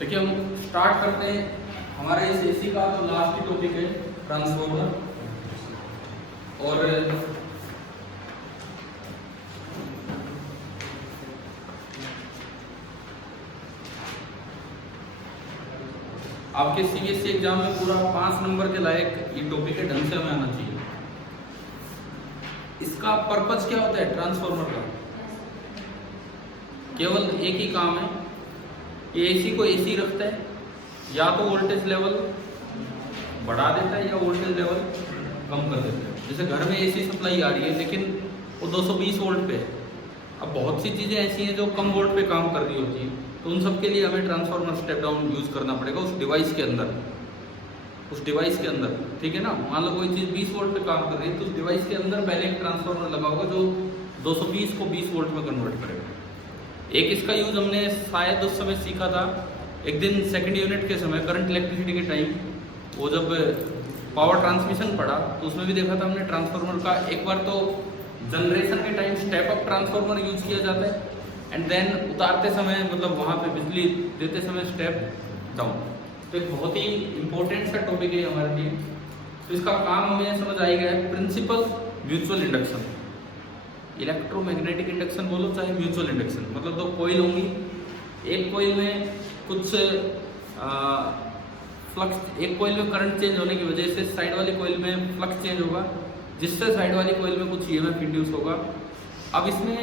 देखिए हम स्टार्ट करते हैं हमारे इस एसी का जो लास्ट टॉपिक है ट्रांसफॉर्मर। और आपके सीबीएसई एग्जाम में पूरा 5 नंबर के लायक ये टॉपिक है, ढंग से हमें आना चाहिए। इसका पर्पज क्या होता है ट्रांसफॉर्मर का? केवल एक ही काम है, ये एसी को एसी रखता है, या तो वोल्टेज लेवल बढ़ा देता है या वोल्टेज लेवल कम कर देता है। जैसे घर में एसी सप्लाई आ रही है लेकिन वो 220 वोल्ट पे है। अब बहुत सी चीज़ें ऐसी हैं जो कम वोल्ट पे काम कर रही होती हैं, तो उन सब के लिए हमें ट्रांसफार्मर स्टेप डाउन यूज़ करना पड़ेगा उस डिवाइस के अंदर, ठीक है ना। मान लो कोई चीज़ 20 वोल्ट पे काम कर रही है तो उस डिवाइस के अंदर पहले एक ट्रांसफार्मर लगा होगा जो 220 को 20 वोल्ट में कन्वर्ट करेगा। एक इसका यूज़ हमने शायद उस समय सीखा था, एक दिन सेकंड यूनिट के समय करंट इलेक्ट्रिसिटी के टाइम, वो जब पावर ट्रांसमिशन पढ़ा तो उसमें भी देखा था हमने ट्रांसफार्मर का। एक बार तो जनरेशन के time step up transformer use किया जाता है एंड देन उतारते समय मतलब वहाँ पे बिजली देते समय स्टेप डाउन। तो एक बहुत ही इंपॉर्टेंट सा टॉपिक है हमारे लिए। तो इसका काम हमें समझ आएगा, principle mutual induction, electromagnetic induction बोलो चाहे म्यूचुअल इंडक्शन, मतलब दो कॉइल होंगी, एक कॉइल में कुछ फ्लक्स, एक कॉइल में करंट चेंज होने की वजह से साइड वाली कॉइल में फ्लक्स चेंज होगा, जिससे साइड वाली कॉइल में कुछ ईएमएफ इंड्यूस होगा। अब इसमें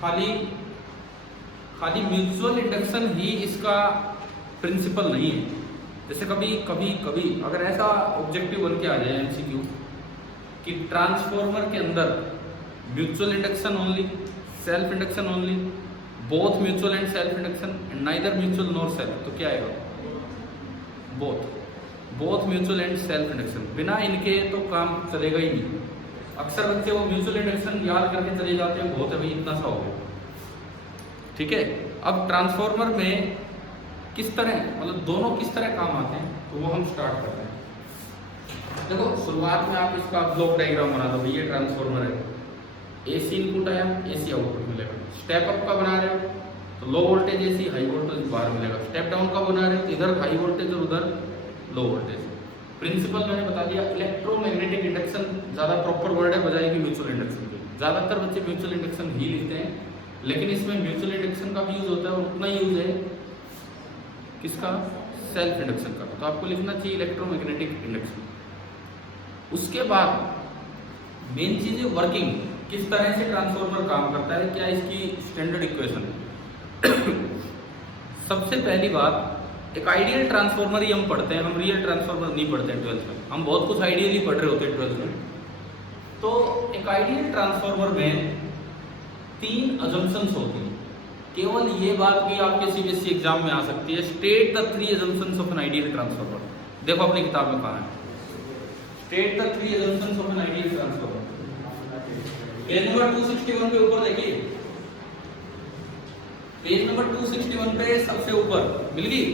खाली म्यूचुअल इंडक्शन ही इसका प्रिंसिपल नहीं है। जैसे कभी अगर ऐसा ऑब्जेक्टिव बन के आ जाए एमसीक्यू कि ट्रांसफार्मर के अंदर mutual induction only, self induction only, both mutual and self induction and neither mutual nor self, तो क्या आएगा? Both mutual and self induction. बिना इनके तो काम चलेगा ही नहीं। अक्सर बच्चे वो म्यूचुअल इंडक्शन याद करके चले जाते हैं, बहुत अभी इतना सा हो गया, ठीक है। अब ट्रांसफार्मर में किस तरह, मतलब दोनों किस तरह काम आते हैं, तो वो हम स्टार्ट करते हैं। देखो शुरुआत में आप इसका ब्लॉक डायग्राम बना दो, ये ट्रांसफार्मर है, एसी इनपुट आया, एसी आउटपुट मिलेगा। स्टेप अप का बना रहे हो तो low voltage AC, high voltage बाहर मिलेगा। स्टेप डाउन का बना रहे हो तो इधर हाई वोल्टेज और उधर लो वोल्टेज। प्रिंसिपल मैंने बता दिया। इलेक्ट्रोमैग्नेटिक इंडक्शन ज़्यादा प्रॉपर वर्ड है बजाय कि म्यूचुअल इंडक्शन के। ज़्यादातर बच्चे म्यूचुअल इंडक्शन ही लिखते हैं, लेकिन इसमें म्यूचुअल इंडक्शन का भी यूज़ होता है और उतना यूज़ है किसका? सेल्फ इंडक्शन का। तो आपको लिखना चाहिए इलेक्ट्रोमैग्नेटिक इंडक्शन। उसके बाद मेन चीज़ है वर्किंग, किस तरह से ट्रांसफार्मर काम करता है, क्या इसकी स्टैंडर्ड इक्वेशन है। सबसे पहली बात, एक आइडियल ट्रांसफार्मर ही हम पढ़ते हैं, हम रियल ट्रांसफार्मर नहीं पढ़ते हैं 12th में। हम बहुत कुछ आइडियली पढ़ रहे होते हैं 12th में। तो एक आइडियल ट्रांसफार्मर में 3 अजम्पशंस होती हैं। केवल ये बात भी आपके सीबीएसई एग्जाम में आ सकती है, state the 3 assumptions of an ideal transformer. देखो अपनी किताब में कहाँ है, state the 3 assumptions of an ideal transformer. Page number 261 पे ऊपर देखिए, पेज नंबर 261 पे सबसे ऊपर मिल गई।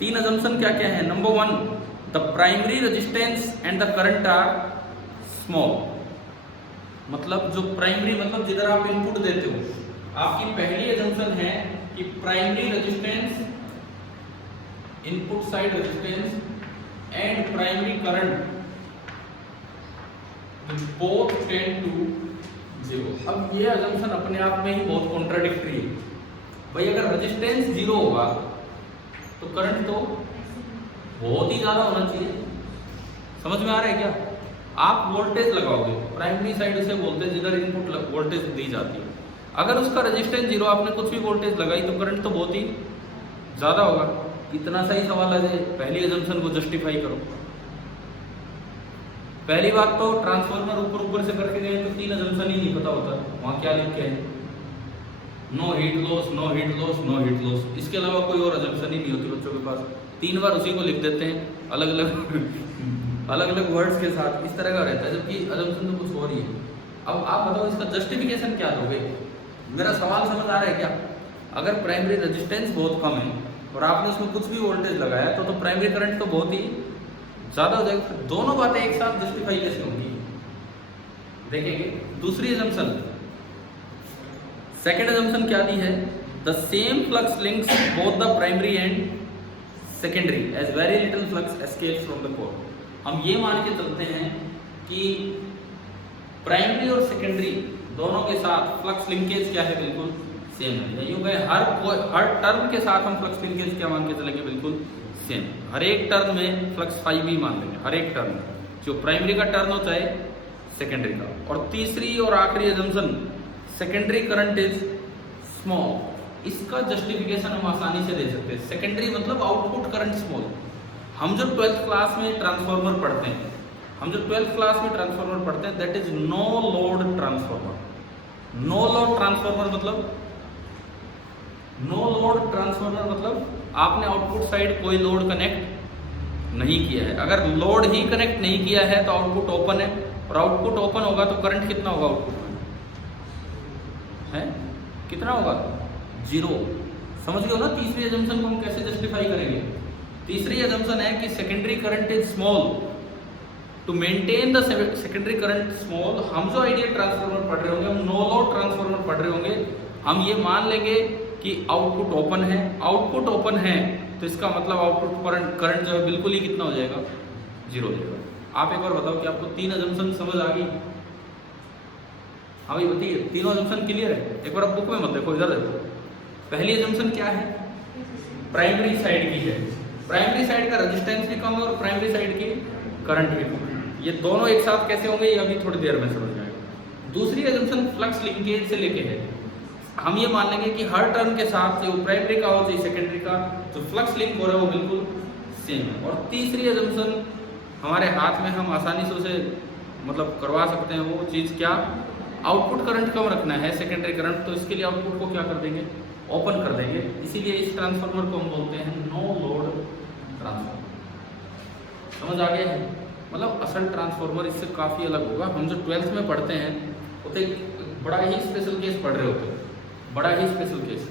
3 अजम्पशन क्या क्या है? Number 1, the primary resistance and the current are small. मतलब जो प्राइमरी, मतलब जिधर आप इनपुट देते हो, आपकी पहली अजम्पशन है कि primary resistance, input side resistance and primary current both tend to 0। अब ये अजम्पशन अपने आप में ही बहुत कॉन्ट्राडिक्टरी है। भाई अगर रेजिस्टेंस 0 होगा तो करंट तो बहुत ही ज्यादा होना चाहिए। समझ में आ रहा है क्या? आप वोल्टेज लगाओगे, प्राइमरी साइड उसे बोलते हैं जिधर इनपुट वोल्टेज दी जाती है। अगर उसका रेजिस्टेंस 0, आपने कुछ भी वोल्टेज लगाई तो करंट तो बहुत ही ज्यादा होगा। इतना सही सवाल है, पहली अजम्पशन को जस्टिफाई करो। पहली बात तो ट्रांसफार्मर ऊपर से करके गए तो 3 अजम्पशन ही नहीं पता होता वहाँ क्या लिख के है। No heat loss, no heat loss, no heat loss, इसके अलावा कोई और अजम्पशन ही नहीं होती बच्चों के पास। 3 बार उसी को लिख देते हैं अलग अलग वर्ड्स के साथ, इस तरह का रहता है, जबकि अजम्पशन तो कुछ और ही है। अब आप बताओ इसका जस्टिफिकेशन क्या दोगे? मेरा सवाल समझ आ रहा है क्या? अगर प्राइमरी रेजिस्टेंस बहुत कम है और आपने उसमें कुछ भी वोल्टेज लगाया तो प्राइमरी करंट तो बहुत ही ज्यादा हो जाएगा। दोनों बातें एक साथ जस्टिफाई कैसे होंगी देखेंगे। दूसरी अजम्पशन, सेकेंड अजम्पशन क्या दी है? The same flux links both the primary and secondary as very little flux escapes from the core. हम ये मान के चलते हैं कि प्राइमरी और सेकेंडरी दोनों के साथ फ्लक्स लिंकेज क्या है, बिल्कुल सेम है। यूं कहें हर टर्म के साथ हम फ्लक्स लिंकेज क्या मान के चलेंगे, बिल्कुल सेम। हर एक टर्म में फ्लक्स फाई भी मान लेंगे, हर एक टर्म, जो प्राइमरी का टर्न हो चाहे सेकेंडरी का। और तीसरी और आखिरी assumption, secondary current is small. इसका जस्टिफिकेशन हम आसानी से दे सकते हैं। सेकेंडरी मतलब आउटपुट करंट स्मॉल। हम जो 12th क्लास में ट्रांसफार्मर पढ़ते हैं, that is no load transformer. No load transformer मतलब आपने आउटपुट साइड कोई लोड कनेक्ट नहीं किया है। अगर लोड ही कनेक्ट नहीं किया है तो आउटपुट ओपन है, और आउटपुट ओपन होगा तो करंट कितना होगा आउटपुट में, है कितना होगा, 0। समझ गए हो ना तीसरी अजम्पशन को हम कैसे जस्टिफाई करेंगे। तीसरी अजम्पशन है कि secondary current is small. To maintain the secondary current small, हम जो आइडियल ट्रांसफार्मर पढ़ रहे होंगे, हम नो लोड ट्रांसफार्मर पढ़ रहे होंगे, हम ये मान लेंगे कि आउटपुट ओपन है। आउटपुट ओपन है तो इसका मतलब आउटपुट करंट जो है बिल्कुल ही कितना हो जाएगा, 0 हो जाएगा। आप एक बार बताओ कि आपको 3 अजम्पशन समझ आ गई। हाँ भाई बताइए, तीनों अजम्पशन क्लियर है। एक बार आप बुक में मत देखो, इधर देखो। पहली अजम्पशन क्या है, प्राइमरी साइड की है। प्राइमरी साइड का रेजिस्टेंस भी कम है और प्राइमरी साइड की करंट भी कम है। ये दोनों एक साथ कैसे होंगे ये अभी थोड़ी देर में समझ जाएगा। दूसरी अजम्पशन फ्लक्स लिंकेज से लेके है। हम ये मान लेंगे कि हर टर्म के साथ जो प्राइमरी का हो चाहे सेकेंडरी का, जो फ्लक्स लिंक हो रहा है वो बिल्कुल सेम है। और तीसरी अजम्पशन हमारे हाथ में, हम आसानी से उसे मतलब करवा सकते हैं। वो चीज़ क्या, आउटपुट करंट कम रखना है सेकेंडरी करंट, तो इसके लिए आउटपुट को क्या कर देंगे, ओपन कर देंगे। इसीलिए इस ट्रांसफार्मर को हम बोलते हैं नो लोड ट्रांसफार्मर। समझ आ गया है। मतलब असल ट्रांसफार्मर इससे काफ़ी अलग होगा। हम जो 12th में पढ़ते हैं वो तो एक बड़ा ही स्पेशल केस पढ़ रहे होते हैं, बड़ा ही स्पेशल केस।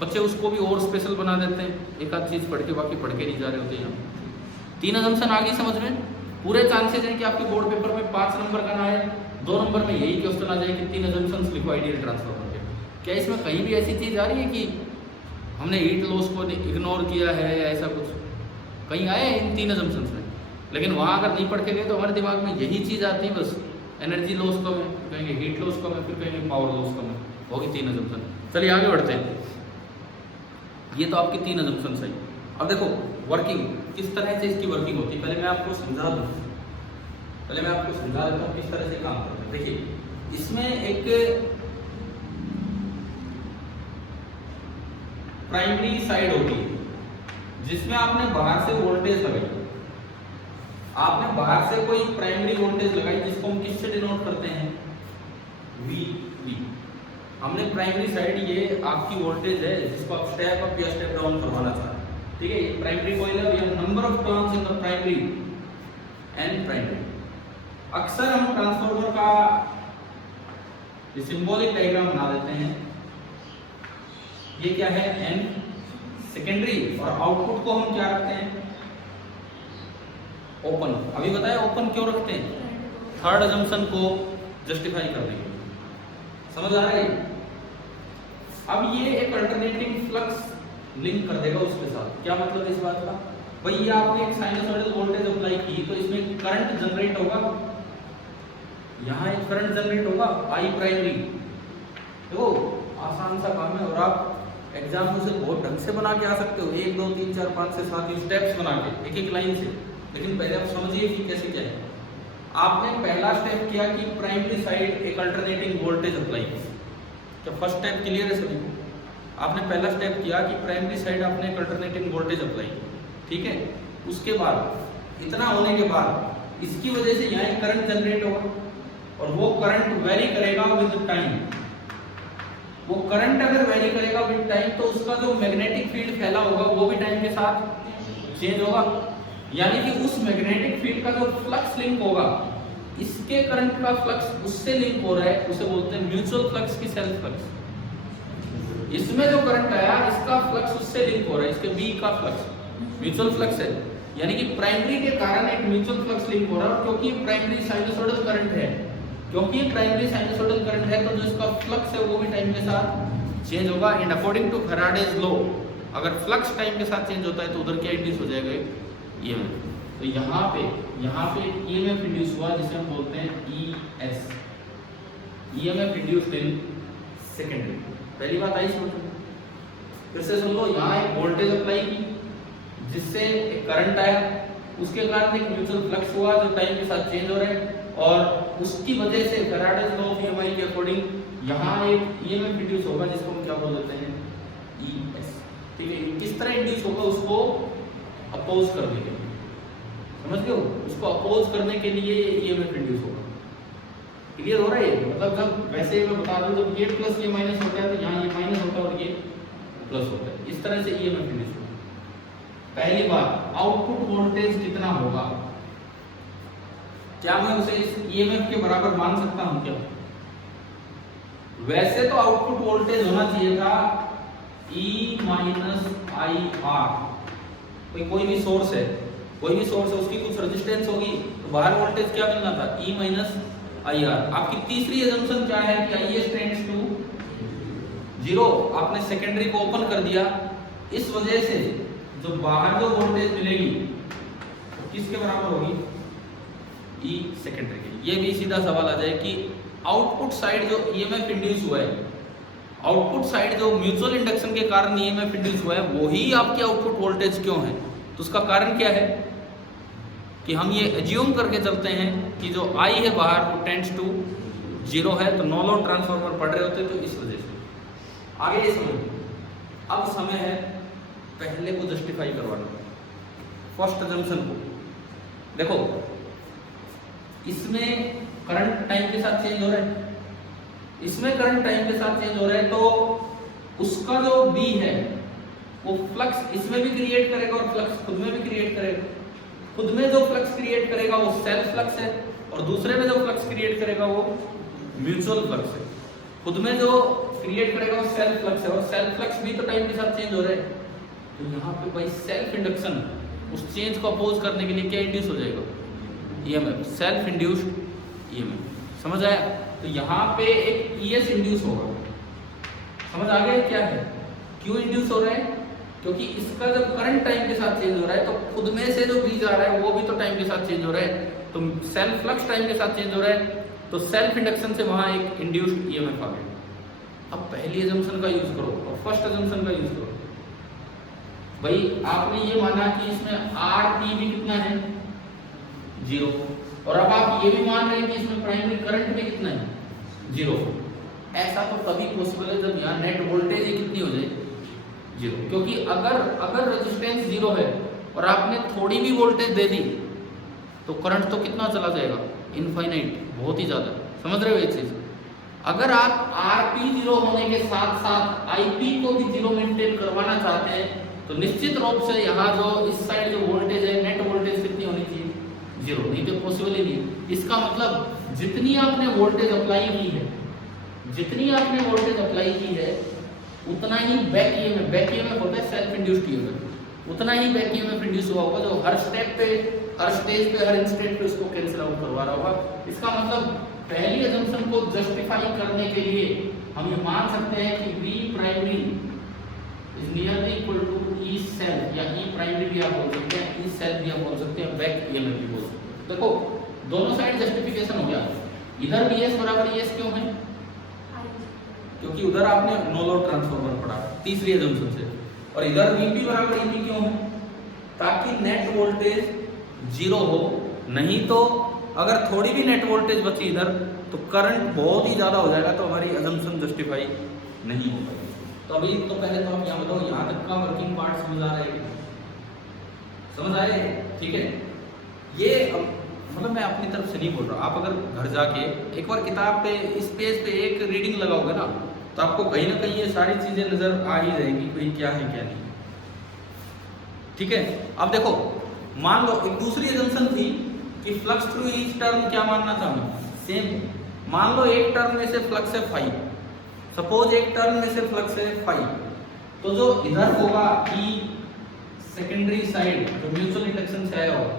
बच्चे उसको भी और स्पेशल बना देते हैं, एक आध चीज़ पढ़ के बाकी पढ़ के नहीं जा रहे होते हैं। 3 अजम्पशन आ गई समझ में। पूरे चांसेस हैं कि आपके बोर्ड पेपर में 5 नंबर का ना आए, 2 नंबर में यही क्वेश्चन आ जाए कि 3 अजम्पशंस लिखो आइडियल ट्रांसफार्मर के। क्या इसमें कहीं भी ऐसी चीज़ आ रही है कि हमने हीट लॉस को इग्नोर किया है या ऐसा कुछ कहीं आया है इन 3 अजम्पशंस में? लेकिन वहाँ अगर नहीं पढ़ के गए तो हमारे दिमाग में यही चीज़ आती है बस, एनर्जी लॉस कम है, कहेंगे हीट लॉस कम है, फिर कहेंगे पावर लॉस कम है, होगी 3 अजम्पशन। चलिए आगे बढ़ते हैं। ये तो आपकी 3 अजम्पशन सही। अब देखो वर्किंग किस तरह से इसकी वर्किंग होती है, पहले मैं आपको समझा दूँ, देता हूँ किस तरह से काम करते हैं। देखिए इसमें एक प्राइमरी साइड होगी जिसमें आपने बाहर से वोल्टेज लगाई, आपने बाहर से कोई प्राइमरी वोल्टेज लगाई जिसको हम किससे डिनोट करते हैं, वी। हमने प्राइमरी साइड, ये आपकी वोल्टेज है जिसको आप स्टेप अप या स्टेप डाउन करवाना चाहते हैं, ठीक है। ये प्राइमरी कॉइल है, ये number of turns in the primary and primary. अक्सर हम ट्रांसफार्मर का सिंबॉलिक डायग्राम बना देते हैं। ये क्या है, एन सेकेंडरी, और आउटपुट को हम क्या रखते हैं, ओपन। अभी बताया ओपन क्यों रखते हैं, थर्ड अजम्पशन को जस्टिफाई कर देंगे। समझ आ रही है। अब ये एक अल्टरनेटिंग फ्लक्स लिंक कर देगा उसके साथ। क्या मतलब इस बात का, भाई ये आपने एक साइनसॉइडल वोल्टेज अप्लाई की तो इसमें करंट जनरेट होगा, यहाँ एक करंट जनरेट होगा, आई प्राइमरी। तो आसान सा काम है और आप एग्जाम में उसे बहुत ढंग से बना के आ सकते हो, 1 2 3 4 5 6 7 स्टेप्स बना के एक एक लाइन से। लेकिन पहले आप समझिए कि कैसे क्या है। आपने पहला स्टेप किया कि प्राइमरी साइड एक अल्टरनेटिंग वोल्टेज अप्लाई की, तो फर्स्ट स्टेप क्लियर है सभी को। आपने पहला स्टेप किया कि प्राइमरी साइड आपने एक अल्टरनेटिंग वोल्टेज अप्लाई की, ठीक है। उसके बाद इतना होने के बाद इसकी वजह से यहाँ एक करंट जनरेट होगा और वो करंट वेरी करेगा विद टाइम। वो करंट अगर वेरी करेगा विद टाइम तो उसका जो मैग्नेटिक फील्ड फैला होगा वो भी टाइम के साथ चेंज होगा। यानी कि उस मैग्नेटिक फील्ड का जो फ्लक्स लिंक होगा, इसके करंट का फ्लक्स उससे लिंक हो रहा है, उसे बोलते हैं म्यूचुअल फ्लक्स की सेल्फ फ्लक्स। इसमें जो करंट आया इसका फ्लक्स उससे लिंक हो रहा है, इसके बी का फ्लक्स म्यूचुअल फ्लक्स है। यानी कि प्राइमरी के कारण एक म्यूचुअल फ्लक्स लिंक हो रहा है, क्योंकि प्राइमरी साइनसॉइडल करंट है, तो जो इसका फ्लक्स है वो भी टाइम के साथ चेंज होगा। And according to Faraday's law अगर फ्लक्स टाइम के साथ चेंज होता है तो उधर क्या इंड्यूस हो जाएगा, ईएमएफ। तो यहाँ पे ईएमएफ इंड्यूस हुआ जिसे हम बोलते हैं ES, EMF induced in secondary. पहली बात आई समझ में? फिर से सुन लो, यहाँ एक वोल्टेज अप्लाई की जिससे एक करंट आया, उसके कारण एक म्यूचुअल फ्लक्स हुआ जो टाइम के साथ चेंज हो रहा है, और उसकी वजह से फैराडेज लॉ ऑफ ईएमआई के अकॉर्डिंग यहाँ एक ईएमएफ इंड्यूस होगा जिसको हम क्या बोल देते हैं, ईएस। ठीक है, किस तरह इंड्यूस होगा उसको अपोज करने के लिए, समझ गए हो? उसको अपोज करने के लिए ईएमएफ इंड्यूस होगा। क्लियर हो रहा है? मतलब जब वैसे मैं बता दूं जब ये प्लस ये माइनस होता है तो यहाँ ये माइनस होता है और ये प्लस होता है, इस तरह से ईएमएफ इंड्यूस होगा। पहली बात, आउटपुट वोल्टेज कितना होगा, क्या मैं उसे इस ईएमएफ के बराबर मान सकता हूं क्या? वैसे तो आउटपुट वोल्टेज होना चाहिए था E माइनस आई आर। कोई भी सोर्स है उसकी कुछ रेजिस्टेंस होगी तो बाहर वोल्टेज क्या मिलना था, E माइनस आई आर। आपकी तीसरी assumption क्या है कि IS टेंड्स टू 0। आपने सेकेंडरी को ओपन कर दिया, इस वजह से जो बाहर जो वोल्टेज मिलेगी तो किसके बराबर होगी, E सेकेंडरी की। ये भी सीधा सवाल आ जाए कि आउटपुट साइड जो ईएमएफ इंड्यूस हुआ है, आउटपुट साइड जो म्यूचुअल इंडक्शन के कारण ईएमएफ इंड्यूस हुआ है वही आपके आउटपुट वोल्टेज क्यों है? तो उसका कारण क्या है कि हम ये एज्यूम करके चलते हैं कि जो I है बाहर वो टेंड्स टू 0 है, तो नो लोड ट्रांसफार्मर पढ़ रहे होते तो इस वजह से। आगे ये समझो, अब समय है पहले को जस्टिफाई करवाना, फर्स्ट अजम्पशन को। देखो इसमें करंट टाइम के साथ चेंज हो रहा है, इसमें करंट टाइम के साथ चेंज हो रहा है, तो उसका जो B है वो फ्लक्स इसमें भी क्रिएट करेगा और फ्लक्स खुद में भी क्रिएट करेगा। खुद में जो फ्लक्स क्रिएट करेगा वो सेल्फ फ्लक्स है, और दूसरे में जो फ्लक्स क्रिएट करेगा वो म्यूचुअल फ्लक्स है। खुद में जो क्रिएट करेगा वो सेल्फ फ्लक्स है, और सेल्फ फ्लक्स भी तो टाइम के साथ चेंज हो रहा है। तो यहाँ पे भाई सेल्फ इंडक्शन, उस चेंज को अपोज करने के लिए क्या इंड्यूस हो जाएगा, ईएमएफ, सेल्फ इंड्यूस्ड ईएमएफ। समझ आया? तो यहाँ पे एक ईएस इंड्यूस होगा। समझ आ गया क्या है, क्यों इंड्यूस हो रहा है? क्योंकि इसका जब करंट टाइम के साथ चेंज हो रहा है तो खुद में से जो बीज आ रहा है वो भी तो टाइम के साथ चेंज हो रहा है, तो सेल्फ फ्लक्स टाइम के साथ चेंज हो रहा है, तो सेल्फ इंडक्शन से वहां एक इंड्यूस्ड ईएमएफ आ गया। अब पहली अजम्पशन का यूज करो और फर्स्ट अजम्पशन का यूज करो। भाई आपने ये माना कि इसमें आरटी भी कितना है, 0, और अब आप ये भी मान रहे हैं कि इसमें प्राइमरी करंट भी कितना है, 0। ऐसा तो तभी पॉसिबल है जब यहाँ नेट वोल्टेज ही कितनी हो जाए, 0। क्योंकि अगर रेजिस्टेंस 0 है और आपने थोड़ी भी वोल्टेज दे दी तो करंट तो कितना चला जाएगा, इनफाइनाइट, बहुत ही ज्यादा। समझ रहे हो ये चीज? अगर आप आरपी 0 होने के साथ साथ आईपी को भी 0 मेंटेन करवाना चाहते हैं तो निश्चित रूप से यहाँ जो इस साइड जो वोल्टेज है, नेट वोल्टेज कितनी होनी चाहिए, 0, नहीं तो पॉसिबल ही नहीं। इसका मतलब जितनी आपने वोल्टेज अप्लाई की है, जितनी आपने वोल्टेज अप्लाई की है उतना ही बैक ईएमएफ होता है सेल्फ इंड्यूस्ड ईएमएफ, उतना ही बैक ईएमएफ इंड्यूस हुआ होगा जो हर स्टेप पे, हर स्टेज पे, हर इंस्टेंट पे उसको कैंसिल आउट करवा रहा होगा। इसका मतलब पहली अजम्पशन को जस्टिफाई करने के लिए हम ये मान सकते हैं कि V primary is nearly equal to E self, या E प्राइमरी भी आप बोल सकते हैं, E सेल्फ भी आप बोल सकते हैं, बैक ईएमएफ भी बोल सकते हैं। देखो दोनों साइड जस्टिफिकेशन हो गया। इधर VS बराबर ES क्यों है? क्योंकि उधर आपने नो लोड ट्रांसफार्मर पढ़ा तीसरी अजम्पशन से, और इधर VP बराबर EP क्यों है? ताकि नेट वोल्टेज 0 हो, नहीं तो अगर थोड़ी भी नेट वोल्टेज बची इधर तो करंट बहुत ही ज्यादा हो जाएगा, तो हमारी अजम्पशन जस्टिफाई नहीं हो पाएगी। तो अभी तो पहले तो आप यहाँ बताओ, यहाँ तक का वर्किंग पार्ट समझ आ रहा है, समझ आए? ठीक है, ये मतलब मैं अपनी तरफ से नहीं बोल रहा, आप अगर घर जाके एक बार किताब पे इस पेज पे एक रीडिंग लगाओगे ना तो आपको कहीं ना कहीं ये सारी चीजें नजर आ ही रहेंगी, कोई क्या है क्या नहीं। ठीक है, अब देखो मान लो एक दूसरी अजम्पशन थी कि फ्लक्स थ्रू ईच टर्म क्या मानना था हमें, सेम। मान लो एक टर्म में से फ्लक्स है 5, सपोज एक टर्म में से फ्लक्स है 5, तो जो इधर होगा E सेकेंडरी साइड जो म्यूचुअल इंडक्शन से आया होगा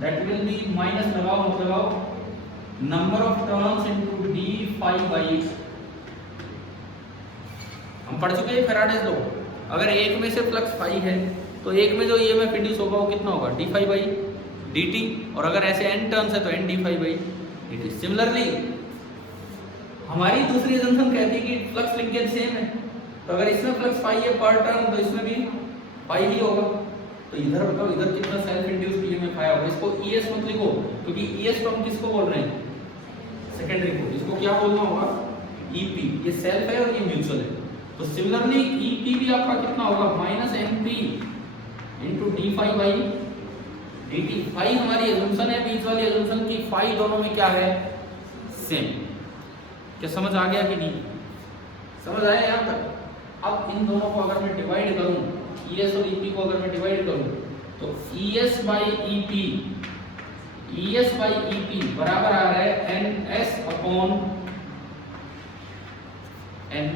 दैट विल बी माइनस लगाओ मत लगाओ number of turns into d5 by x। हम पढ़ चुके हैं फेराडेज लॉ। अगर एक में से फ्लक्स फाई है तो एक में जो ईएमएफ इंड्यूस होगा वो कितना होगा, D phi by D T. और अगर ऐसे एन टर्न्स है तो N D phi by D T. Similarly हमारी दूसरी असम्पशन कहती है कि फ्लक्स लिंकेज सेम है, तो अगर इसमें फ्लक्स फाई है पर टर्न तो इसमें भी फाई ही होगा। तो इधर बताओ इधर कितना सेल्फ इंड्यूस्ड ईएमएफ आया होगा। इसको ईएस मत लिखो क्योंकि ईएस तो हम किसको बोल रहे हैं, सेकेंडरी को। इसको क्या बोलना होगा, ईपी। ये सेल्फ है और ये म्यूचुअल है। तो सिमिलरली ईपी भी आपका कितना होगा, minus MP into D phi by D T. Phi हमारी असम्पशन है, बीच वाली असम्पशन की फाई दोनों में क्या है, सेम। क्या समझ आ गया कि नहीं, समझ आया यहाँ तक। अब इन दोनों को अगर मैं डिवाइड करूं, ईएस और ईपी को अगर मैं डिवाइड करूं तो ES by EP, ES by EP बराबर आ रहा है एन एस अपॉन एन।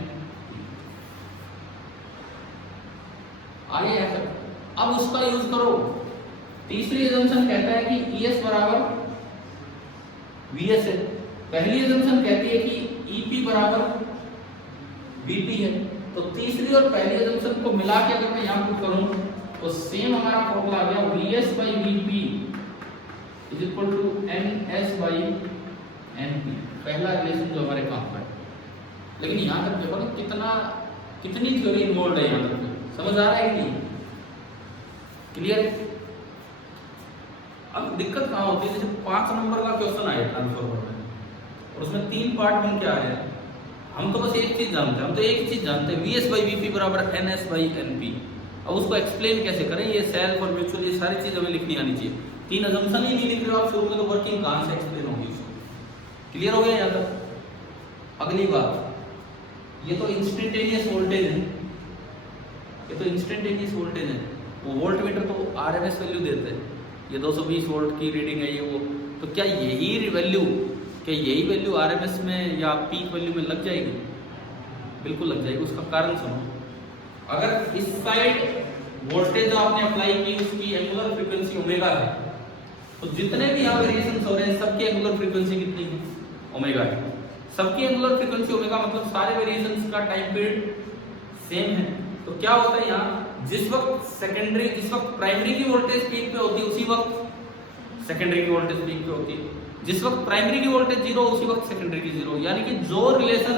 आगे है। अब उसका यूज करो। तीसरी असम्पशन कहता है कि ईएस बराबर वीएस है। पहली असम्पशन कहती है कि ईपी बराबर वीपी है। तो तीसरी और पहली असम्पशन को मिला के अगर मैं यहां पुट करूं तो सेम हमारा फॉर्मूला आ गया, VS by VP is equal to NS by NP. पहला रिलेशन जो हमारे काम का है। लेकिन यहां तक देखो ना कितनी थ्योरी इन्वॉल्व है, यहां तक समझ आ रहा है कि नहीं, क्लियर। अब दिक्कत कहां होती है, जैसे 5 नंबर का क्वेश्चन आया ट्रांसफॉर्मर में और उसमें 3 पार्ट बन के आ रहे हैं। हम तो बस एक चीज जानते हैं, हम तो एक चीज जानते हैं, वीएस बाई वीपी बराबर एनएस बाई एनपी। अब उसको एक्सप्लेन कैसे करें, ये सेल्फ और म्यूचुअल ये सारी चीज हमें लिखनी आनी चाहिए। 3 असम्पशन ही नहीं लिख रहे हो आप शुरू में, तो वर्किंग कहां से एक्सप्लेन होगी उसको। क्लियर हो गया यहाँ तक। अगली बात, ये तो इंस्टेंटेनियस वोल्टेज है, ये तो इंस्टेंटेनियस वोल्टेज है। वो वोल्ट मीटर तो आरएमएस वैल्यू देते हैं, ये 220 वोल्ट की रीडिंग है ये वो। तो क्या यही वैल्यू, क्या यही वैल्यू आरएमएस में या पीक वैल्यू में लग जाएगी? बिल्कुल लग जाएगी। उसका कारण सुनो। अगर इस साइड वोल्टेज जो आपने अप्लाई की उसकी एंगुलर फ्रीक्वेंसी ओमेगा है, तो जितने भी यहाँ वेरिएशंस हो रहे हैं सबकी एंगुलर फ्रीक्वेंसी कितनी है, ओमेगा है। सबकी एंगुलर फ्रीक्वेंसी ओमेगा मतलब सारे वेरिएशंस का टाइम पीरियड सेम है। तो क्या होता है यहाँ, जिस वक्त प्राइमरी की वोल्टेज पीक पे होती है उसी वक्त सेकेंडरी की वोल्टेज पीक पे होती है। जिस वक्त प्राइमरी की वोल्टेज 0 उसी वक्त सेकेंडरी की 0। यानी कि जो रिलेशन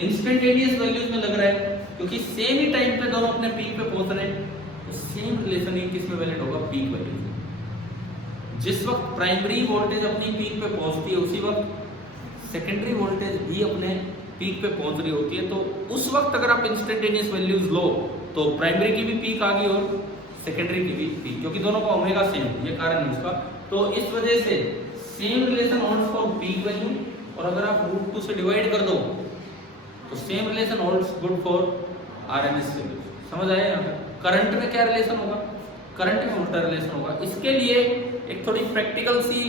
इंस्टेंटेनियस वैल्यूज में लग रहा है क्योंकि सेम ही टाइम पे दोनों अपने पीक पे पहुंच रहे हैं, तो सेम रिलेशन ही किस में वैलिड होगा, पीक वैल्यू। जिस वक्त प्राइमरी वोल्टेज अपनी पीक पे पहुंचती है उसी वक्त सेकेंडरी वोल्टेज भी अपने पीक पे पहुंच रही होती है। तो उस वक्त अगर आप इंस्टेंटेनियस वैल्यूज लो तो प्राइमरी की भी पीक आ गई और सेकेंडरी की भी पीक, क्योंकि दोनों का ओमेगा सेम, ये कारण है इसका। तो इस वजह से same relation holds for peak value, और अगर आप √2 से डिवाइड कर दो तो same relation holds good for RMS value. समझ आया यहाँ पे। करंट में क्या रिलेशन होगा, करंट में उल्टा रिलेशन होगा। इसके लिए एक थोड़ी प्रैक्टिकल सी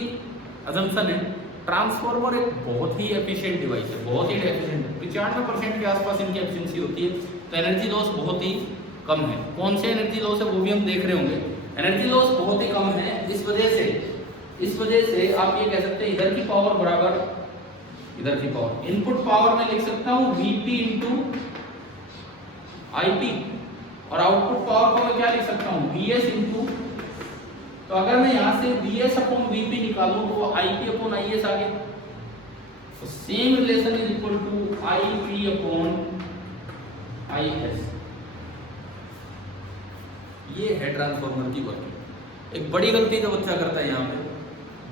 असम्पशन है। ट्रांसफार्मर एक बहुत ही एफिशिएंट डिवाइस है, बहुत ही एफिशिएंट है। 95% के आसपास इनकी एफिशिएंसी होती है, तो एनर्जी लॉस बहुत ही कम है। कौन से एनर्जी लॉस है वो भी हम देख रहे होंगे। एनर्जी लॉस बहुत ही कम है। इस वजह से आप ये कह सकते हैं इधर की पावर बराबर इधर की पावर। इनपुट पावर में लिख सकता हूँ Vp इंटू IP, और आउटपुट पावर को मैं क्या लिख सकता हूँ, Vs इंटू। तो अगर मैं यहाँ से Vs अपॉन Vp निकालूं तो IP अपॉन Is आ गया। तो same relation is equal to IP upon Is। ये है ट्रांसफार्मर की वर्किंग। एक बड़ी गलती जो बच्चा करता है यहाँ पे,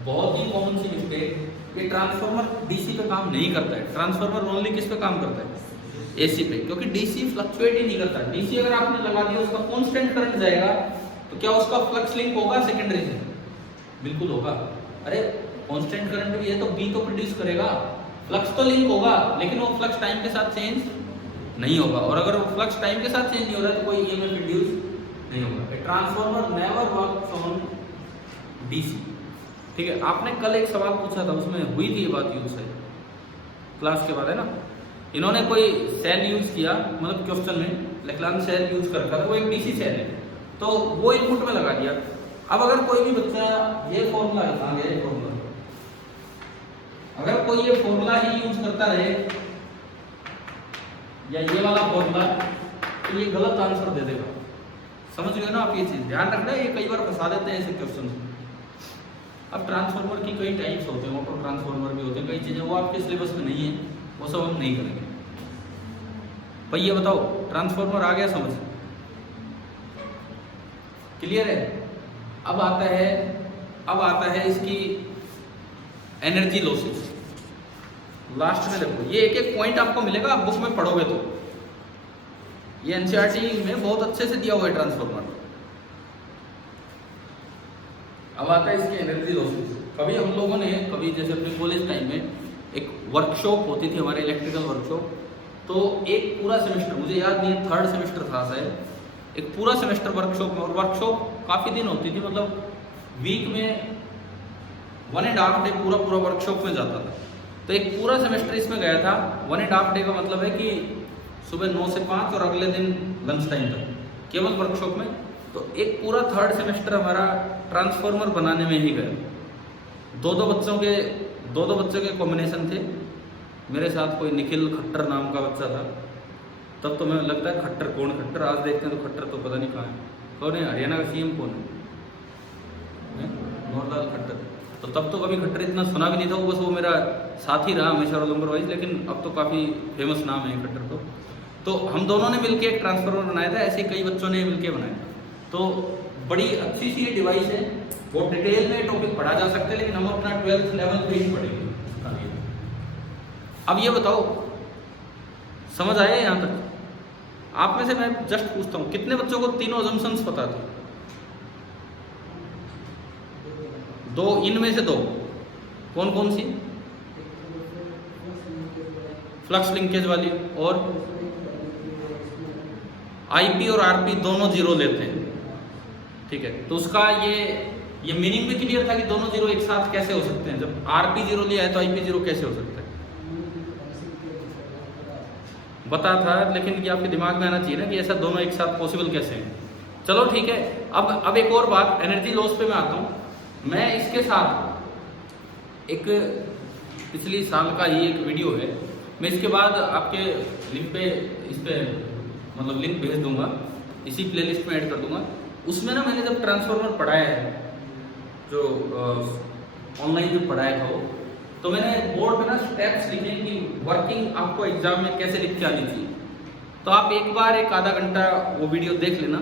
बहुत ही कॉमन सी मिस्टेक, ये ट्रांसफार्मर डीसी पे काम नहीं करता है। ट्रांसफार्मर ओनली किस पे काम करता है, एसी पे, क्योंकि डीसी फ्लक्चुएट ही नहीं करता। डीसी अगर आपने लगा दिया उसका कांस्टेंट करंट जाएगा तो क्या उसका फ्लक्स लिंक होगा सेकेंडरी से? बिल्कुल होगा। अरे कांस्टेंट करंट भी है तो बी तो प्रोड्यूस करेगा, फ्लक्स तो लिंक होगा, लेकिन वो फ्लक्स टाइम के साथ चेंज नहीं होगा। और अगर वो फ्लक्स टाइम के साथ चेंज नहीं हो रहा है तो कोई ईएमएफ प्रोड्यूस नहीं होगा। Transformer never works on DC. ठीक है। आपने कल एक सवाल पूछा था, उसमें हुई थी ये बात यूज है, क्लास के बाद है ना। इन्होंने कोई सेल यूज किया, मतलब क्वेश्चन में लेक्लान सेल यूज कर रखा था, वो एक डीसी सेल है, तो वो इनपुट में लगा दिया। अब अगर कोई भी बच्चा ये फॉर्मूला कहाँ गया, फॉर्मूला, अगर कोई ये फॉर्मूला ही यूज करता रहे या ये वाला फॉर्मूला तो ये गलत आंसर दे देगा। समझ गए ना आप? ये चीज़ ध्यान रखना, ये कई बार फंसा देते हैं ऐसे क्वेश्चन। अब ट्रांसफार्मर की कई टाइप्स होते हैं, ऑटो ट्रांसफार्मर भी होते हैं, कई चीज़ें वो आपके सिलेबस में नहीं है, वो सब हम नहीं करेंगे। भाई ये बताओ, ट्रांसफार्मर आ गया समझ? क्लियर है? अब आता है इसकी एनर्जी लॉसेस। लास्ट में देखो, ये एक एक पॉइंट आपको मिलेगा, आप बुक में पढ़ोगे तो। ये एनसीईआरटी में बहुत अच्छे से दिया हुआ है ट्रांसफार्मर। अब आता है इसके एनर्जी लॉसेस। कभी हम लोगों ने जैसे अपने कॉलेज टाइम में एक वर्कशॉप होती थी हमारे, इलेक्ट्रिकल वर्कशॉप, तो एक पूरा सेमेस्टर, मुझे याद नहीं है, 3rd सेमेस्टर था शायद, एक पूरा सेमेस्टर वर्कशॉप में। और वर्कशॉप काफ़ी दिन होती थी, मतलब वीक में 1.5 डे पूरा वर्कशॉप में जाता था। तो एक पूरा सेमेस्टर इसमें गया था। 1.5 डे का मतलब है कि सुबह 9 से 5 और अगले दिन लंच टाइम तक केवल वर्कशॉप में। तो एक पूरा 3rd सेमेस्टर हमारा ट्रांसफार्मर बनाने में ही गया। दो बच्चों के कॉम्बिनेशन थे। मेरे साथ कोई निखिल खट्टर नाम का बच्चा था। तब तो मैं लगता है खट्टर कौन, खट्टर आज देखते हैं तो खट्टर तो पता नहीं कहाँ है, कौन है, हरियाणा का सीएम कौन है? मनोहर खट्टर। तो तब तो कभी खट्टर इतना सुना भी नहीं था, बस वो मेरा साथी रहा हमेशा रोल नंबर वाइज, लेकिन अब तो काफ़ी फेमस नाम है खट्टर। तो हम दोनों ने मिलकर एक ट्रांसफार्मर बनाया था, ऐसे कई बच्चों ने मिलकर बनाया। तो बड़ी अच्छी सी ये डिवाइस है, बहुत डिटेल में टॉपिक पढ़ा जा सकता है, लेकिन हम अपना 12th लेवल पे ही पढ़ेंगे। अब ये बताओ, समझ आया यहाँ तक? आप में से मैं जस्ट पूछता हूँ, कितने बच्चों को तीनों अजम्पशंस पता थे? 2, इनमें से 2 कौन कौन सी? फ्लक्स लिंकेज वाली, और आईपी और आरपी दोनों 0 लेते हैं। ठीक है, तो उसका ये मीनिंग भी क्लियर था कि दोनों 0 एक साथ कैसे हो सकते हैं। जब आरपी 0 लिया है तो आईपी 0 कैसे हो सकता है? बता था, लेकिन ये आपके दिमाग में आना चाहिए ना कि ऐसा दोनों एक साथ पॉसिबल कैसे हैं। चलो ठीक है, अब एक और बात, एनर्जी लॉस पे मैं आता हूँ। मैं इसके साथ एक पिछली साल का ही एक वीडियो है, मैं इसके बाद आपके लिंक पे मतलब लिंक भेज दूंगा, इसी प्लेलिस्ट में ऐड कर दूंगा। उसमें ना मैंने जब ट्रांसफार्मर पढ़ाया है, जो ऑनलाइन जो पढ़ाया था वो, तो मैंने बोर्ड पे ना स्टेप्स लिखे कि वर्किंग आपको एग्जाम में कैसे लिख के आनी चाहिए। तो आप एक बार 1 आधा घंटा वो वीडियो देख लेना,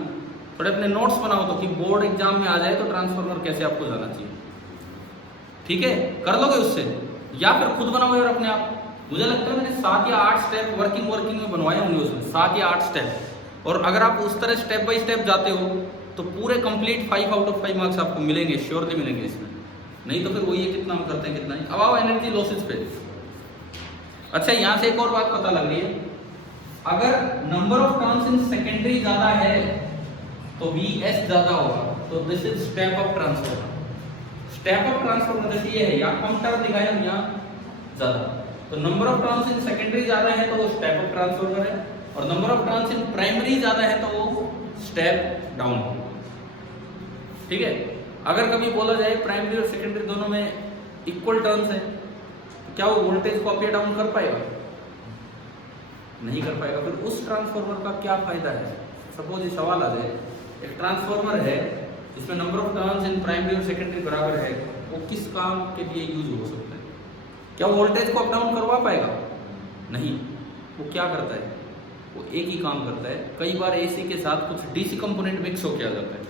थोड़े अपने नोट्स बनाओ तो कि बोर्ड एग्जाम में आ जाए तो ट्रांसफार्मर कैसे आपको जाना चाहिए। ठीक है, कर लोगे उससे, या फिर खुद बनाओगे और अपने आप। मुझे लगता है मैंने 7 या 8 स्टेप वर्किंग में बनवाए होंगे उसमें, 7 या 8 स्टेप। और अगर आप उस तरह स्टेप बाय स्टेप जाते हो तो पूरे कंप्लीट 5 आउट ऑफ 5 मार्क्स आपको मिलेंगे, श्योरली मिलेंगे इसमें। नहीं तो फिर वही है, कितना हम करते हैं कितना नहीं। अब आओ एनर्जी लॉसेस पे। अच्छा, यहाँ से एक और बात पता लग रही है, अगर number of turns in secondary ज्यादा है तो VS ज्यादा होगा, तो this is step up transformer. Step up transformer जैसे ये है, यहाँ कम टर्न दिखाया हम, यहाँ ज्यादा। तो number of turns in secondary ज्यादा है तो वो स्टेप अप ट्रांसफार्मर है, और number of turns in primary ज्यादा है तो वो स्टेप डाउन। ठीक है, अगर कभी बोला जाए प्राइमरी और सेकेंडरी दोनों में इक्वल टर्न्स है, तो क्या वो वोल्टेज को अप या डाउन कर पाएगा? नहीं कर पाएगा। फिर उस ट्रांसफार्मर का क्या फायदा है? सपोज ये सवाल आ जाए, एक ट्रांसफार्मर है जिसमें number of turns in primary और सेकेंडरी बराबर है, वो किस काम के लिए यूज हो सकता है? क्या वोल्टेज को अप डाउन करवा पाएगा? नहीं। वो क्या करता है? वो एक ही काम करता है, कई बार एसी के साथ कुछ डीसी कंपोनेंट मिक्स होके आ जाता है,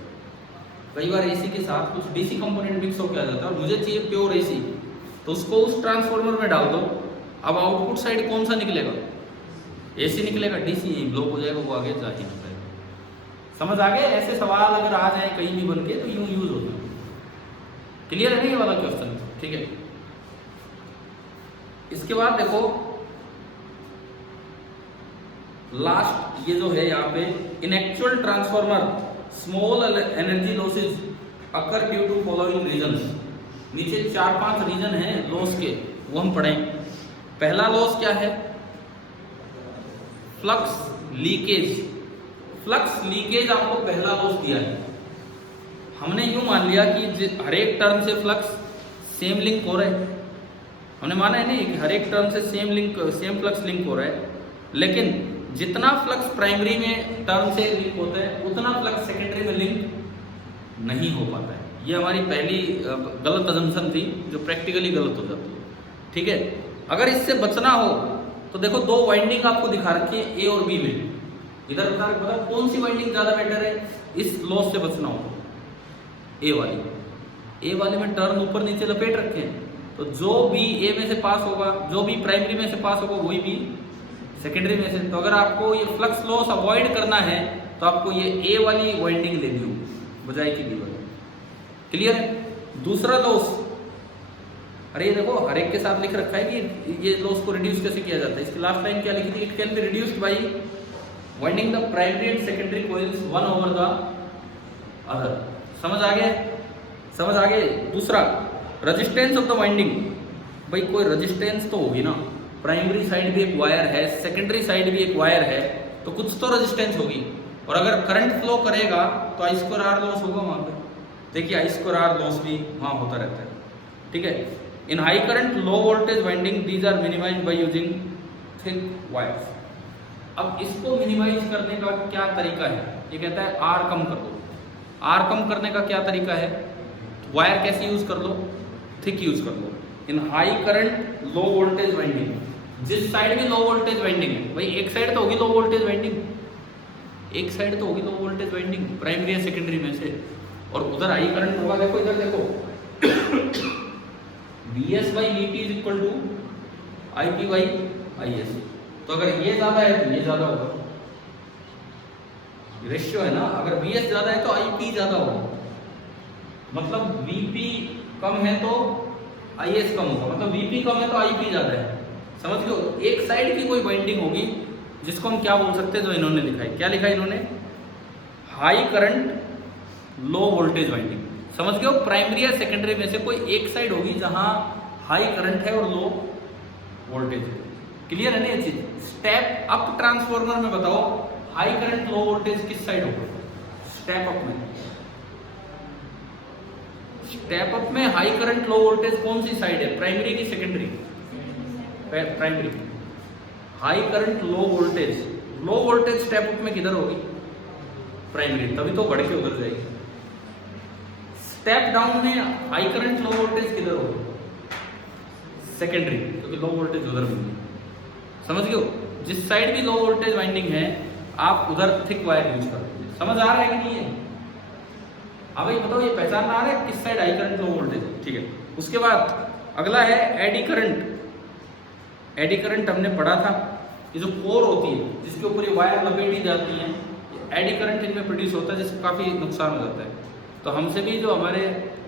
कई बार एसी के साथ कुछ डीसी कंपोनेंट मिक्स होके आ जाता है, और मुझे चाहिए प्योर एसी, तो उसको उस ट्रांसफार्मर में डाल दो। अब आउटपुट साइड कौन सा निकलेगा? एसी निकलेगा, डीसी यही ब्लॉक हो जाएगा, वो आगे जा ही नहीं पाएगा। समझ आ गए? ऐसे सवाल अगर आ जाए कहीं भी बन के तो यूं यूज होता है। क्लियर है नहीं ये वाला क्वेश्चन? ठीक है, इसके बाद देखो लास्ट ये जो है यहाँ पे, in actual transformer small energy losses occur due to following reasons. नीचे 4-5 रीजन हैं लॉस के, वो हम पढ़ें। पहला लॉस क्या है? Flux leakage. फ्लक्स लीकेज आपको पहला लॉस दिया है। हमने यूं मान लिया कि हर एक टर्म से फ्लक्स सेम लिंक हो रहा है, हमने माना है नहीं कि हर एक टर्म से सेम फ्लक्स लिंक हो रहा है, लेकिन जितना फ्लक्स प्राइमरी में टर्न से लिंक होता है उतना फ्लक्स सेकेंडरी में लिंक नहीं हो पाता है। ये हमारी पहली गलत अजम्पशन थी जो प्रैक्टिकली गलत हो जाती है। ठीक है, अगर इससे बचना हो तो देखो दो वाइंडिंग आपको दिखा रखी है ए और बी में। इधर बता कौन सी वाइंडिंग ज़्यादा बेटर है इस लॉस से बचना हो। ए वाली में टर्न ऊपर नीचे लपेट रखे हैं, तो जो भी ए में से पास होगा, जो भी प्राइमरी में से पास होगा, वही भी सेकेंडरी में से। तो अगर आपको ये फ्लक्स लॉस अवॉइड करना है तो आपको ये ए वाली वाइंडिंग लेनी होगी बजाय की बी वाली। क्लियर है। दूसरा लॉस, अरे ये देखो हर एक के साथ लिख रखा है कि ये लॉस को रिड्यूस कैसे किया जाता है। इसकी लास्ट लाइन क्या लिखी थी? It can be reduced by winding the primary and secondary coils one over the other. समझ आ गया? समझ आ गया। दूसरा, रेजिस्टेंस ऑफ द वाइंडिंग। भाई कोई रेजिस्टेंस तो होगी ना, प्राइमरी साइड भी एक वायर है, सेकेंडरी साइड भी एक वायर है, तो कुछ तो रेजिस्टेंस होगी। और अगर करंट फ्लो करेगा तो आई स्क्वायर आर लॉस होगा वहां पे। देखिए आई स्क्वायर आर लॉस भी वहां होता रहता है। ठीक है। In high current low voltage winding these are minimized by using thick wires. अब इसको मिनिमाइज करने का क्या तरीका है? ये कहता है आर कम कर दो। आर कम करने का क्या तरीका है? वायर कैसे यूज कर लो? थिक यूज कर लो। इन high current low voltage winding, जिस साइड भी लो वोल्टेज वाइंडिंग है, भाई एक साइड तो होगी लो वोल्टेज वाइंडिंग, एक साइड तो होगी लो वोल्टेज वाइंडिंग प्राइमरी या सेकेंडरी में से, और उधर हाई करंट होगा। देखो इधर देखो Vs by Vp is equal to Ip by Is। तो अगर ये ज्यादा है तो ये ज्यादा होगा, रेशियो है ना। अगर Vs ज्यादा है तो Ip ज्यादा होगा, मतलब Vp कम है तो Is कम होगा, मतलब Vp कम है तो Ip ज्यादा है। समझ लो, एक साइड की कोई वाइंडिंग होगी जिसको हम क्या बोल सकते हैं, जो इन्होंने लिखा है। क्या लिखा है इन्होंने? High current low voltage winding. समझ गए हो? प्राइमरी या सेकेंडरी में से कोई एक साइड होगी जहां हाई करंट है और लो वोल्टेज है। क्लियर है ना ये चीज? स्टेप अप ट्रांसफार्मर में बताओ हाई करंट लो वोल्टेज किस साइड होगा? स्टेप अप में, स्टेप अप में हाई करंट लो वोल्टेज कौन सी साइड है? प्राइमरी की secondary? Primary. High current low voltage step up में किधर होगी? प्राइमरी, तभी तो बढ़ के उधर जाएगी। स्टेप डाउन में हाई करंट लो वोल्टेज किधर होगी? सेकेंडरी, क्योंकि लो वोल्टेज उधर मिलेगी। समझ गए हो? जिस साइड भी लो वोल्टेज वाइंडिंग है आप उधर थिक वायर यूज कर दीजिए। समझ आ रहा है कि नहीं है? हाँ भाई बताओ, ये पहचान आ रहा है किस side high current low voltage? ठीक है। उसके बाद अगला है एडी करंट। एडी करंट हमने पढ़ा था, ये जो कोर होती है जिसके ऊपर ये वायर लपेटी जाती है, एडी करंट इनमें प्रोड्यूस होता है जिससे काफ़ी नुकसान हो जाता है। तो हमसे भी जो हमारे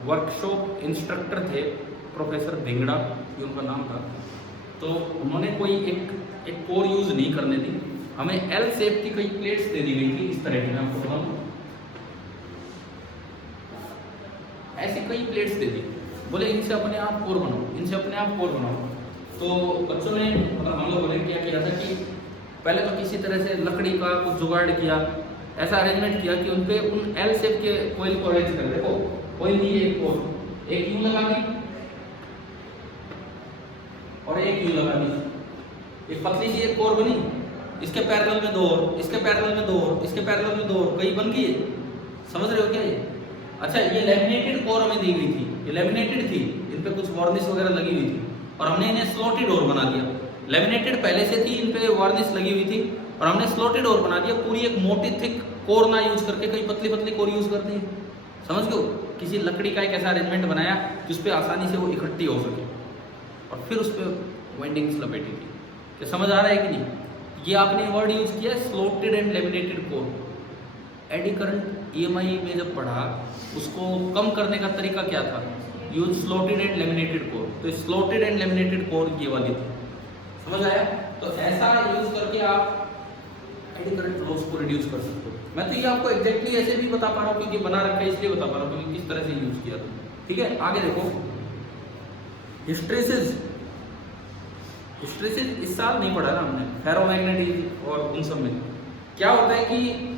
वर्कशॉप इंस्ट्रक्टर थे प्रोफेसर धिंगड़ा, ये उनका नाम था, तो उन्होंने कोई एक कोर यूज़ नहीं करने दी। हमें एल शेप की कई प्लेट्स दे दी गई थी इस तरह की। मैं आपको बताऊँ, ऐसी कई प्लेट्स दे दी, बोले इनसे अपने आप कोर बनाओ, इनसे अपने आप कोर बनाओ। तो बच्चों ने, मतलब हम लोगों ने क्या किया था कि पहले तो किसी तरह से लकड़ी का कुछ जुगाड़ किया, ऐसा अरेंजमेंट किया कि उनपे उन एल शेप के कोयल को अरेंज कर। देखो कोयल दी एक कोर, एक यूं लगा दी और एक यूं लगा दी, एक पतली सी एक कोर बनी, इसके पैरेलल में दो और, इसके पैरेलल में दो और, इसके पैरेलल में दो और, कई बन गई। समझ रहे हो क्या ये? अच्छा, ये लैमिनेटेड कोर हमें दी गई थी, ये लैमिनेटेड थी, इन पे कुछ वार्निश वगैरह लगी हुई थी और हमने इन्हें स्लॉटेड और बना दिया। लैमिनेटेड पहले से थी, इन पे वार्निश लगी हुई थी और हमने स्लॉटेड और बना दिया। पूरी एक मोटी थिक कोर ना यूज करके कई पतली पतली कोर यूज कर दी। समझ गए? किसी लकड़ी का एक ऐसा अरेंजमेंट बनाया कि उस पर आसानी से वो इकट्ठी हो सके और फिर उस पर वाइंडिंग्स लपेटी थी। क्या समझ आ रहा है कि नहीं? ये आपने वर्ड यूज किया slotted and laminated core. Eddy current EMI में जब पढ़ा, उसको कम करने का तरीका क्या था? Use slotted and laminated core. तो स्लॉटेड एंड लैमिनेटेड कोर ये वाली थी। समझ आया? तो ऐसा यूज करके आप एडी करंट लॉस को रिड्यूस कर सकते हो। मैं तो ये आपको एग्जैक्टली ऐसे भी बता पा रहा हूँ क्योंकि बना रखा है, इसलिए बता पा रहा हूँ क्योंकि किस तरह से यूज किया था। ठीक है, आगे देखो। हिस्ट्रेसिस इस साल नहीं पढ़ा ना हमने, फेरोमैग्नेटिज्म और उन सब में क्या होता है कि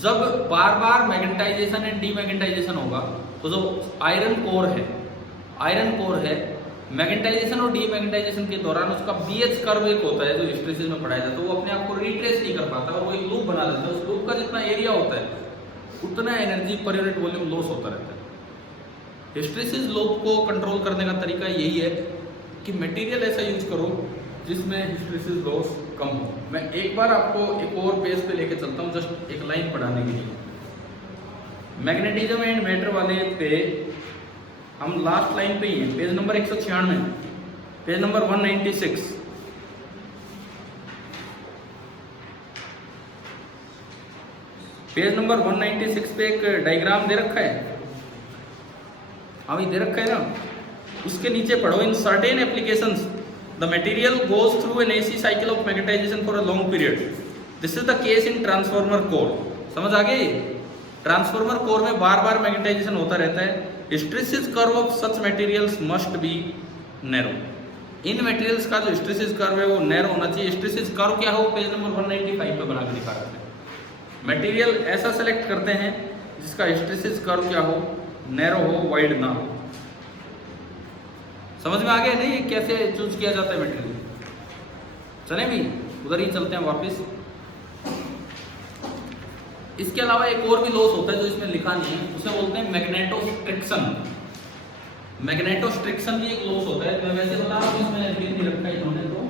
जब बार बार मैग्नेटाइजेशन एंड डीमैग्नेटाइजेशन होगा तो जो आयरन कोर है मैग्नेटाइजेशन और डीमैग्नेटाइजेशन के दौरान उसका बीएच कर्व एक होता है जो हिस्टैरिसीस में पढ़ाया जाता है, वो अपने आप को रिट्रेस नहीं कर पाता और वो एक लूप बना देता है। उस लूप का जितना एरिया होता है उतना energy per unit volume loss होता रहता है। हिस्टैरिसीस लूप को कंट्रोल करने का तरीका यही है कि मटेरियल ऐसा यूज करो जिसमें हिस्टैरिसीस लॉस कम हो। मैं एक बार आपको एक और पेज पे लेके चलता हूँ जस्ट एक लाइन पढ़ाने के लिए। मैग्नेटिज्म एंड मैटर वाले पे हम लास्ट लाइन पे ही हैं, page number 196, page number 196। Page number 196 पे एक डायग्राम दे रखा है, हाँ भाई दे रखा है ना, उसके नीचे पढ़ो, in certain applications the material goes through an AC cycle of magnetization for a long period, this is the case in transformer core. समझ आ गई? ट्रांसफार्मर कोर में बार बार मैग्नेटाइजेशन होता रहता है। Hysteresis curve of such materials must be narrow. In materials का जो hysteresis curve है वो नैरो होना चाहिए। हिस्टैरिसीस कर्व क्या हो, पेज नंबर 195 पे बना के दिखा रहे हैं। मटेरियल ऐसा सेलेक्ट करते हैं जिसका हिस्टैरिसीस कर्व क्या हो, नैरो हो, वाइड ना हो। समझ में आ गया नहीं ये कैसे चूज किया जाता है मटेरियल? चले भी उधर ही चलते हैं वापस। इसके अलावा एक और भी लॉस होता है जो इसमें लिखा नहीं है, उसे बोलते हैं मैग्नेटोस्ट्रिक्शन। मैग्नेटोस्ट्रिक्शन भी एक लॉस होता है। मैं वैसे बता रहा हूँ, इसमें लिख नहीं रखा इन्होंने तो।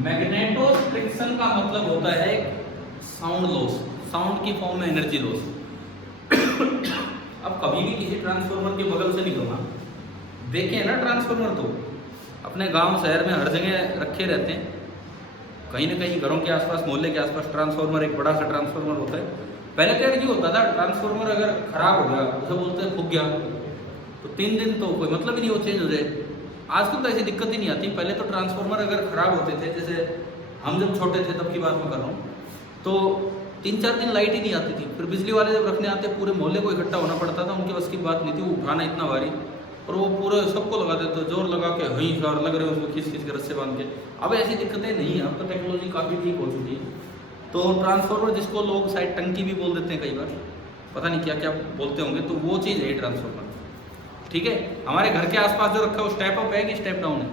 मैग्नेटोस्ट्रिक्शन का मतलब होता है साउंड लॉस, साउंड की फॉर्म में एनर्जी लॉस। अब कभी भी किसी ट्रांसफार्मर के बगल से निकलना, देखे ना ट्रांसफार्मर तो अपने गांव शहर में हर जगह रखे रहते हैं, कहीं ना कहीं घरों के आसपास, मोहल्ले के आसपास ट्रांसफार्मर, एक बड़ा सा ट्रांसफार्मर होता है। पहले तो नहीं होता था, ट्रांसफार्मर अगर खराब हो गया, उसे बोलते हैं फूक गया, तो 3 दिन तो कोई मतलब ही नहीं, वो चेंज हो जाए। आजकल तो ऐसी दिक्कत ही नहीं आती। पहले तो ट्रांसफार्मर अगर खराब होते थे, जैसे हम जब छोटे थे तब की बात मैं कर रहा हूँ, तो 3-4 दिन लाइट ही नहीं आती थी। फिर बिजली वाले जब रखने आते पूरे मोहल्ले को इकट्ठा होना पड़ता था, उनके बस की बात नहीं थी, वो उठाना इतना भारी, और वो पूरे सबको लगा देते, जोर लगा के हई शार लग रहे हैं उसको खींच खींच के रस्से बांध के। अब ऐसी दिक्कतें नहीं है, अब तो टेक्नोलॉजी काफ़ी ठीक हो चुकी है। तो ट्रांसफार्मर, जिसको लोग शायद टंकी भी बोल देते हैं कई बार, पता नहीं क्या क्या बोलते होंगे, तो वो चीज़ है ट्रांसफार्मर। ठीक है, हमारे घर के आसपास जो रखा है वो स्टेप अप है कि स्टेप डाउन है?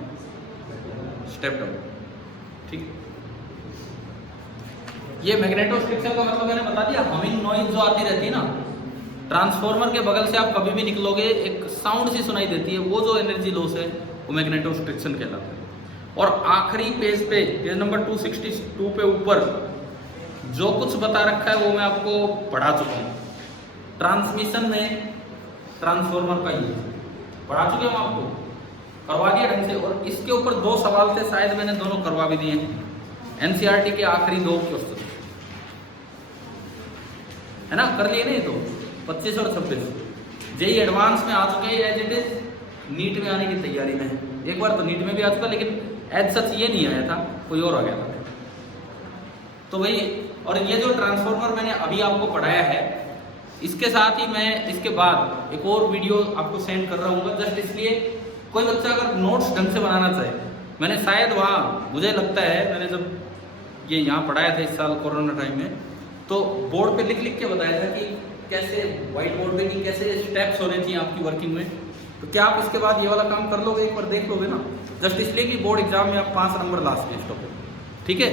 Step down. ठीक, ये मैग्नेटोस्ट्रिक्शन का मतलब मैंने बता दिया। हमिंग नॉइज जो आती रहती है ना ट्रांसफार्मर के बगल से, आप कभी भी निकलोगे एक साउंड सी सुनाई देती है, वो जो एनर्जी लॉस है वो मैग्नेटोस्ट्रिक्शन कहलाता है। और आखिरी पेज पे, पेज नंबर 262 पे ऊपर जो कुछ बता रखा है वो मैं आपको पढ़ा चुका हूँ। ट्रांसमिशन में ट्रांसफार्मर का यूज पढ़ा चुके हम आपको, करवा दिया ढंग से। और इसके ऊपर 2 सवाल थे, शायद मैंने दोनों करवा भी दिए हैं, एनसीईआरटी के आखिरी 2 क्वेश्चन है ना, कर लिए नहीं? तो 25 और 26 जेई एडवांस में आ चुके हैं, एज इट इज नीट में आने की तैयारी में है। एक बार तो नीट में भी आ चुका, लेकिन एज सच ये नहीं आया था, कोई और आ गया था। तो भाई, और ये जो ट्रांसफार्मर मैंने अभी आपको पढ़ाया है, इसके साथ ही मैं इसके बाद एक और वीडियो आपको सेंड कर रहा हूँ, जस्ट इसलिए कोई बच्चा अगर नोट्स ढंग से बनाना चाहे। मैंने शायद वहाँ, मुझे लगता है मैंने जब ये यहाँ पढ़ाया था इस साल कोरोना टाइम में, तो बोर्ड पे लिख लिख के बताया था कि कैसे, व्हाइट बोर्ड पे कि कैसे स्टेप्स होने चाहिए आपकी वर्किंग में। तो क्या आप इसके बाद ये वाला काम कर लोगे? एक बार देख लोगे ना, जस्ट इसलिए कि बोर्ड एग्जाम में आप 5 नंबर लास्ट लिस्ट हो। ठीक है।